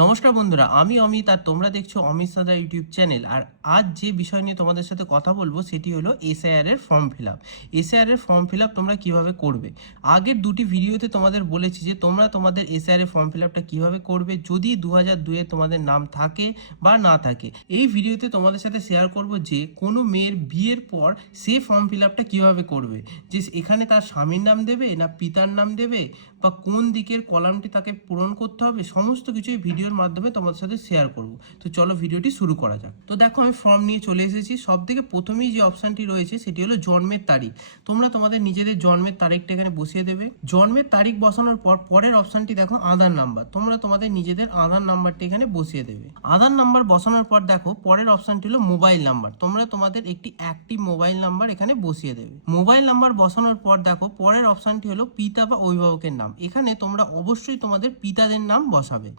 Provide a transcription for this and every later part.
নমস্কার বন্ধুরা, আমি অমিত আর তোমরা দেখছ অমিত সাদা ইউটিউব চ্যানেল। আর আজ যে বিষয় নিয়ে তোমাদের সাথে কথা বলব সেটি হলো এসআইআর এর ফর্ম ফিল আপ। এসআইআর এর ফর্ম ফিল আপ তোমরা কীভাবে করবে? আগের দুটি ভিডিওতে তোমাদের বলেছি যে তোমরা তোমাদের এসআইআর এর ফর্ম ফিল আপটা কীভাবে করবে, যদি দু হাজার দুয়ে তোমাদের নাম থাকে বা না থাকে। এই ভিডিওতে তোমাদের সাথে শেয়ার করব যে কোনো মেয়ের বিয়ের পর সে ফর্ম ফিল আপটা কীভাবে করবে। যে এখানে তার স্বামীর নাম দেবে না পিতার নাম দেবে বা কোন দিকের কলামটি তাকে পূরণ করতে হবে, সমস্ত কিছুই এই ভিডিওর মাধ্যমে তোমাদের সাথে শেয়ার করব। তো চলো ভিডিওটি শুরু করা যাক। তো দেখো, আমি ফর্ম নিয়ে চলে এসেছি। সব থেকে প্রথমেই যে অপশানটি রয়েছে, সেটি হলো জন্মের তারিখ। তোমরা তোমাদের নিজেদের জন্মের তারিখটা এখানে বসিয়ে দেবে। জন্মের তারিখ বসানোর পর পরের অপশানটি দেখো, আধার নাম্বার তোমরা তোমাদের নিজেদের আধার নাম্বারটি এখানে বসিয়ে দেবে। আধার নাম্বার বসানোর পর দেখো, পরের অপশানটি হলো মোবাইল নাম্বার তোমরা তোমাদের একটি অ্যাক্টিভ মোবাইল নাম্বার এখানে বসিয়ে দেবে। মোবাইল নাম্বার বসানোর পর দেখো, পরের অপশানটি হলো পিতা বা অভিভাবকের নাম। এখানে তোমরা অবশ্যই তোমাদের পিতাদের নাম বসাবে।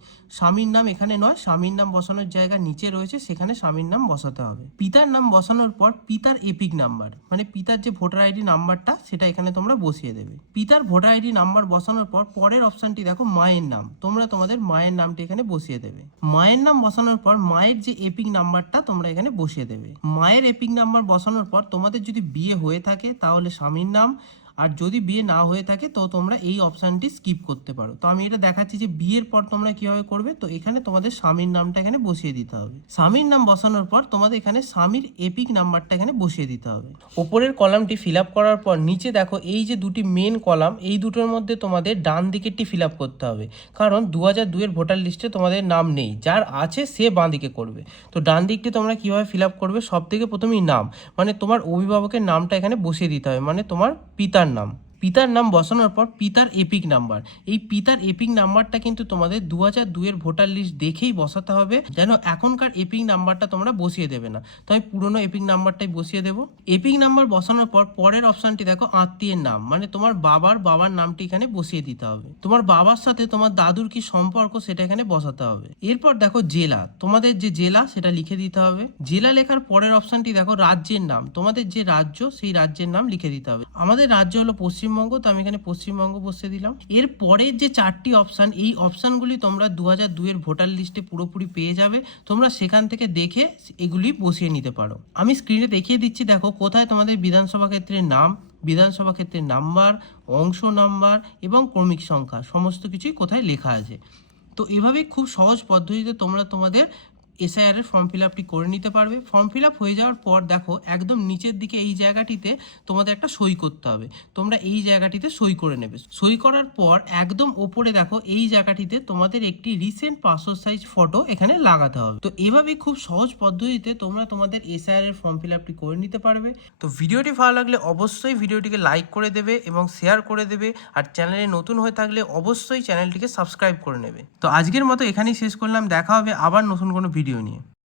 স্বামীর নাম এখানে নয়, স্বামীর নাম বসানোর জায়গা নিচে রয়েছে, সেখানে স্বামীর নাম বসাতে হবে। পিতার নাম বসানোর পর পিতার এপিক নাম্বার মানে পিতার যে ভোটার আইডি নাম্বারটা, সেটা এখানে তোমরা বসিয়ে দেবে। পিতার ভোটার আইডি নাম্বার বসানোর পর পরের অপশানটি দেখো, মায়ের নাম। তোমরা তোমাদের মায়ের নামটি এখানে বসিয়ে দেবে। মায়ের নাম বসানোর পর মায়ের যে এপিক নাম্বারটা তোমরা এখানে বসিয়ে দেবে। মায়ের এপিক নাম্বার বসানোর পর তোমাদের যদি বিয়ে হয়ে থাকে, তাহলে স্বামীর নাম আর যদি বিয়ে না হয়ে থাকে, তো তোমরা এই অপশানটি স্কিপ করতে পারো। তো আমি এটা দেখাচ্ছি যে বিয়ের পর তোমরা কীভাবে করবে, তো এখানে তোমাদের স্বামীর নামটা এখানে বসিয়ে দিতে হবে। স্বামীর নাম বসানোর পর তোমাদের এখানে স্বামীর এপিক নাম্বারটা এখানে বসিয়ে দিতে হবে। ওপরের কলামটি ফিল করার পর নিচে দেখো, এই যে দুটি মেন কলাম এই দুটোর মধ্যে তোমাদের ডান দিকেরটি ফিল করতে হবে। কারণ দু হাজার দুয়ের ভোটার লিস্টে তোমাদের নাম নেই, যার আছে সে বাঁ দিকে করবে। তো ডান দিকটি তোমরা কীভাবে ফিল করবে সব থেকে প্রথমেই নাম। মানে তোমার অভিভাবকের নামটা এখানে বসিয়ে দিতে হবে মানে তোমার পিতার নাম পিতার নাম বসানোর পর পিতার এপিক নাম্বার। এই পিতার এপিক নাম্বারটা কিন্তু তোমাদের দু হাজার দুয়ের ভোটার লিস্ট দেখেই বসাতে হবে, যেন এখনকার এপিক নাম্বারটা তোমরা বসিয়ে দেবে না। তো আমি পুরোনো এপিক নাম্বারটাই বসিয়ে দেবো। এপিক নাম্বার বসানোর পর পরের অপশানটি দেখো, আত্মীয়ের নাম। মানে তোমার বাবার বাবার নামটি এখানে বসিয়ে দিতে হবে। তোমার বাবার সাথে তোমার দাদুর কি সম্পর্ক সেটা এখানে বসাতে হবে। এরপর দেখো জেলা। তোমাদের যে জেলা, সেটা লিখে দিতে হবে। জেলা লেখার পরের অপশানটি দেখো, রাজ্যের নাম। তোমাদের যে রাজ্য, সেই রাজ্যের নাম লিখে দিতে হবে। আমাদের রাজ্য হলো পশ্চিমবঙ্গ, তো আমি এখানে পশ্চিমবঙ্গ বসে দিলাম। এর পরের যে চারটি অপশান এই অপশানগুলি তোমরা দু হাজার দুয়ের ভোটার লিস্টে পুরোপুরি পেয়ে যাবে। তোমরা সেখান থেকে দেখে এগুলি বসিয়ে নিতে পারো। আমি স্ক্রিনে দেখিয়ে দিচ্ছি, দেখো কোথায় তোমাদের বিধানসভা ক্ষেত্রের নাম, বিধানসভা ক্ষেত্রের নাম্বার অংশ নাম্বার এবং ক্রমিক সংখ্যা, সমস্ত কিছুই কোথায় লেখা আছে। তো এভাবেই খুব সহজ পদ্ধতিতে তোমরা তোমাদের এসআইআর এর ফর্ম ফিল আপটি করে নিতে পারবে। ফর্ম ফিল আপ হয়ে যাওয়ার পর দেখো, একদম নিচের দিকে এই জায়গাটিতে তোমাদের একটা সই করতে হবে। তোমরা এই জায়গাটিতে সই করে নেবে। সই করার পর একদম ওপরে দেখো, এই জায়গাটিতে তোমাদের একটি রিসেন্ট পাসপোর্ট সাইজ ফটো এখানে লাগাতে হবে। তো এভাবেই খুব সহজ পদ্ধতিতে তোমরা তোমাদের এসআইআর এর ফর্ম ফিল আপটি করে নিতে পারবে। তো ভিডিওটি ভালো লাগলে অবশ্যই ভিডিওটিকে লাইক করে দেবে এবং শেয়ার করে দেবে। আর চ্যানেলে নতুন হয়ে থাকলে অবশ্যই চ্যানেলটিকে সাবস্ক্রাইব করে নেবে। তো আজকের মতো এখানেই শেষ করলাম। দেখা হবে আবার নতুন কোনো ভিডিও নিয়ে